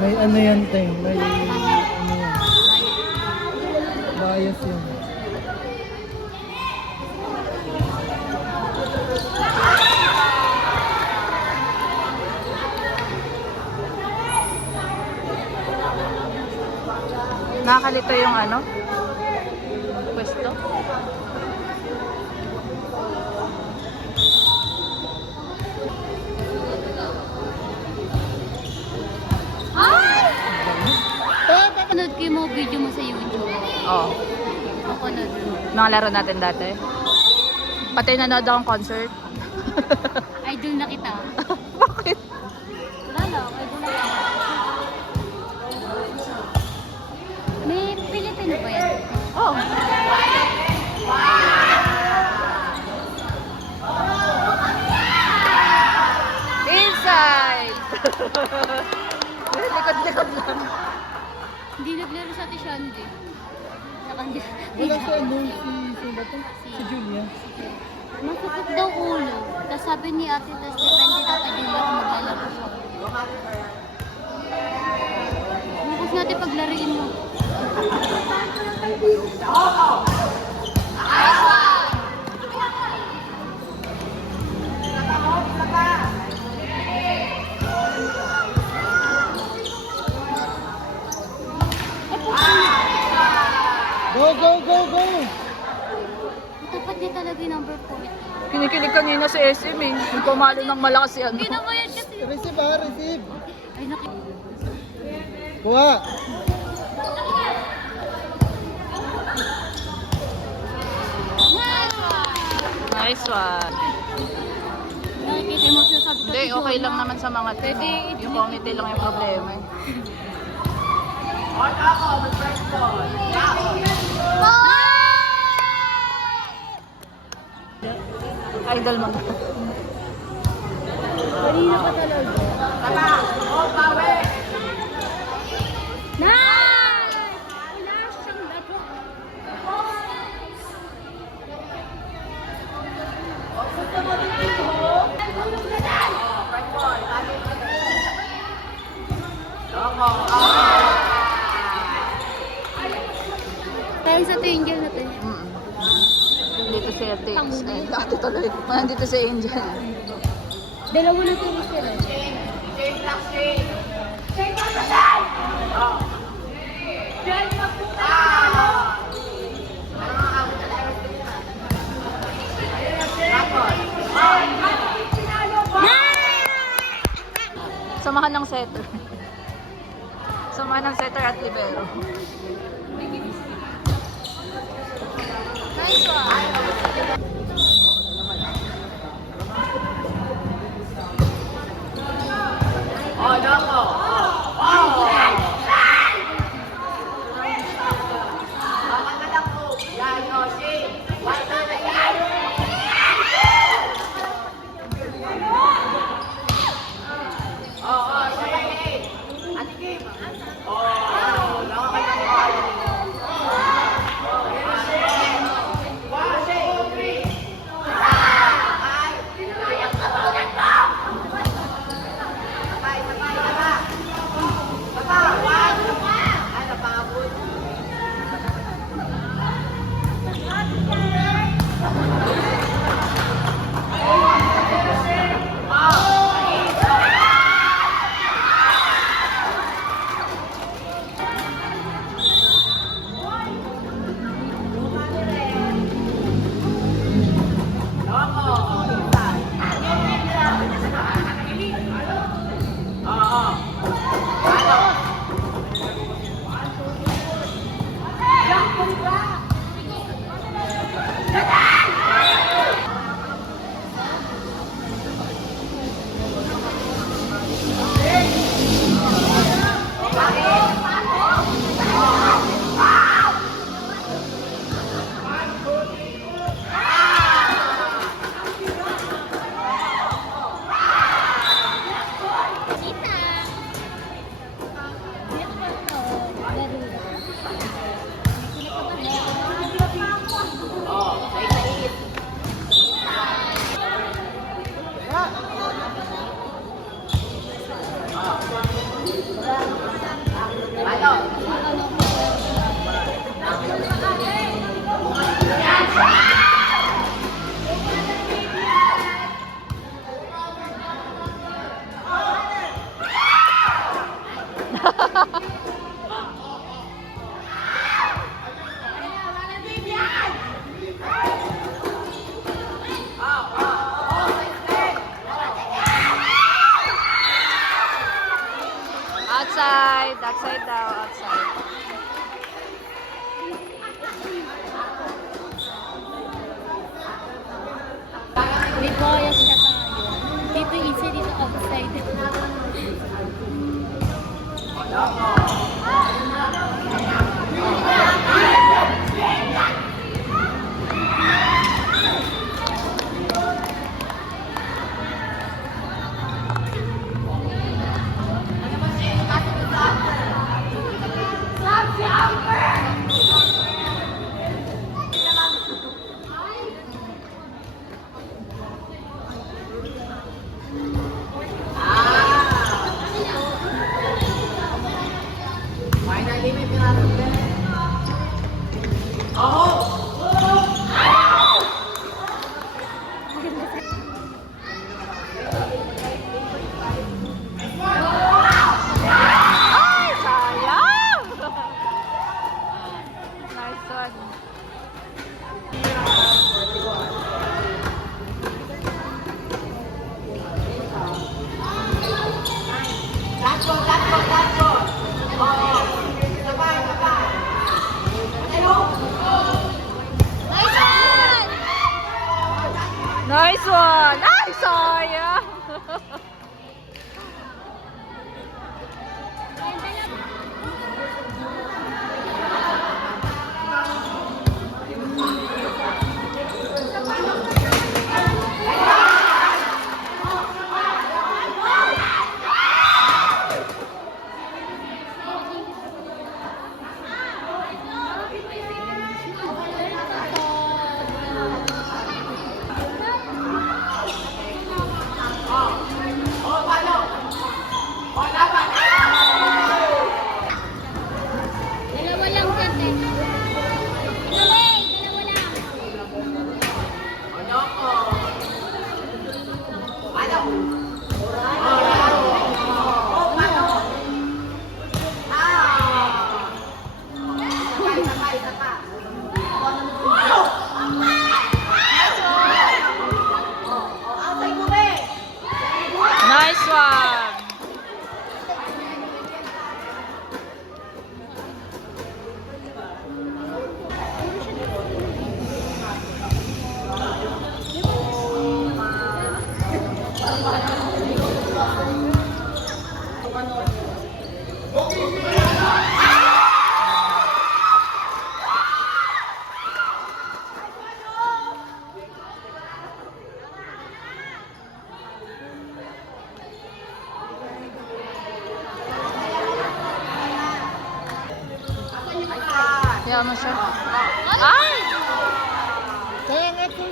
May ano yan, Teng. May ano yan. Bias yan. Nakakalito yung ano? Pwesto. Panood ko yung mga video mo sa YouTube. Oo. Napanood ko. Mga laro natin dati. Pati nanood akong concert. Idol na kita. Bakit? Wala lang, idol na kita. May Pilipino ba yan? Oh. Inside! Likod-likod lang. Hindi naglaro sa Ate Shandy. Saka hindi. Wala si ano, si ba to? Si Julia. Masakit daw ulo. Tapos sabi ni Ate, tas depende daw kay Julia kung maglalaro siya. Bukas natin paglariin mo. Go, go, go, go! Tapat niya talaga yung number 4. Kinikilig kanina si SM eh. Yung pumalo ng malakas si ano. Ginabayan kasi. Receive ha, receive! Ay, Kuha! Nice one. Nakikita mo siya sabi ko. Hindi, okay lang naman sa mga team. Yung committee lang yung problema. Idol mo. Kanina pa talaga. Nice! Wala siyang lato. Tayo sa Angel natin. Dito si Ate. Ay, dati tuloy. Nandito si Angel. Dalawa na tulis sila. Samahan ng setter. Samahan ng setter at libero. Nice one. Outside. Outside daw. Outside. May bias ka tayo. Dito isa, dito outside. Ay, sayang! Nice one. Nice one! Ay, sayang! Dalawa lang siya, te. Dalawa lang. Nice one! Kaya mo siya. Ay! Kaya nga po.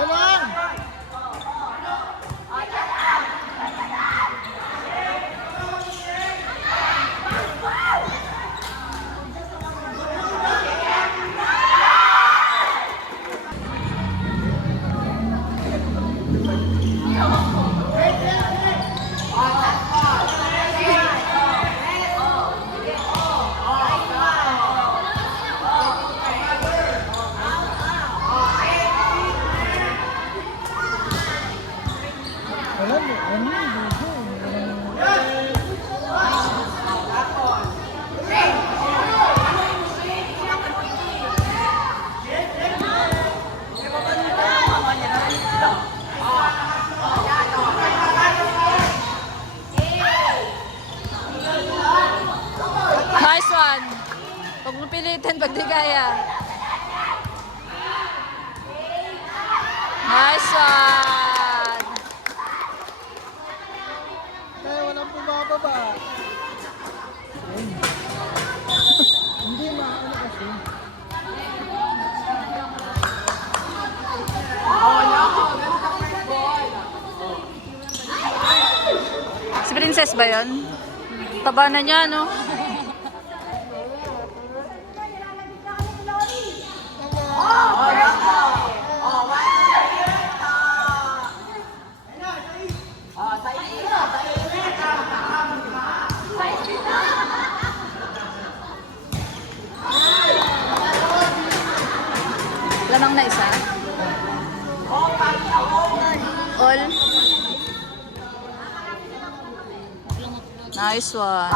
Salang! Wala mo, ano yun? Nice one! Huwag mo pilitin pag di kaya. Nice one! Princess ba yun? Taba na niya, no? Lamang na isa. All. Nice one.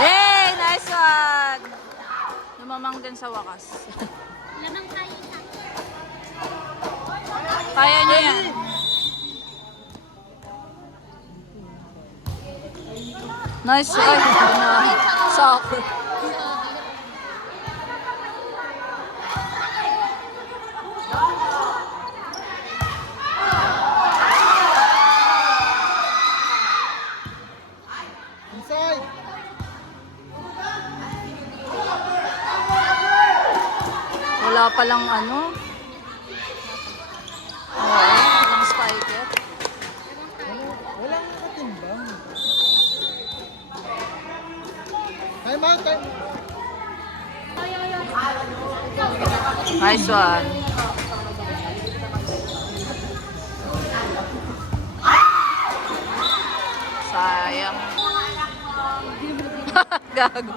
Yay! Nice one! Lumamang din sa wakas. Lamang tayo isa. Kaya niyo yan. Nice one. Soccer. Inside. Wala palang ano. Oo, walang spiker. Walang nakatimbang. Time out, time. Nice one. Sayang. Gago.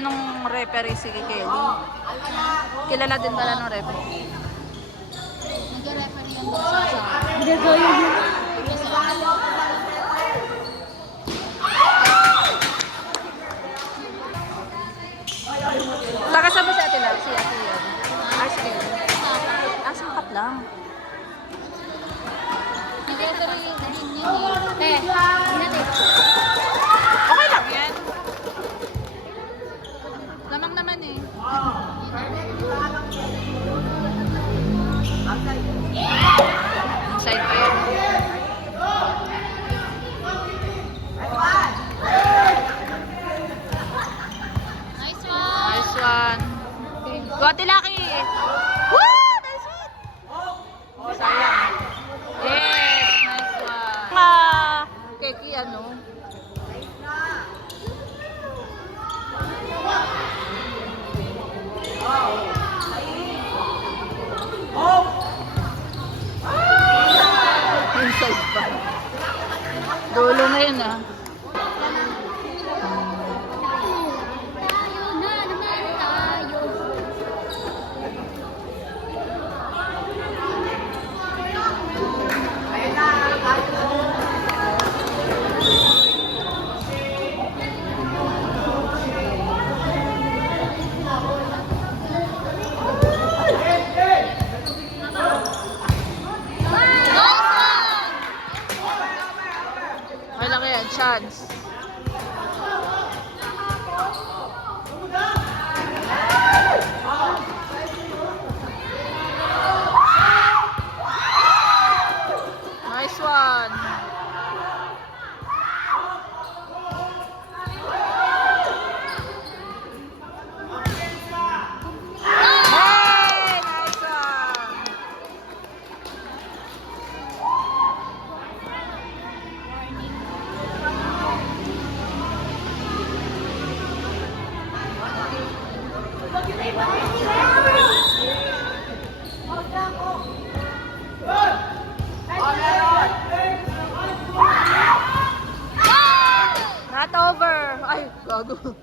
Nung referee si Kelly. Kilala din pala nung referee. Nag-referee yung sa Taga saan ba si Ate Lar? Si Ate yun. Ah, si Kelly. Ah, sangkap lang. Nag-referee na din yun eh. Hinatid. Okay lang yan. Lamang naman eh. Inside pa yun. Nice one. Nice one. Go Ate Lucky! Woo! Nice one! Sayang. Yes! Nice one. Keki ano? Inside pa. Dulo na yun ah. Tayo na naman tayo. Malaki yan, chance. Nice one. Hey! Nice one. Not over. Ay, gago.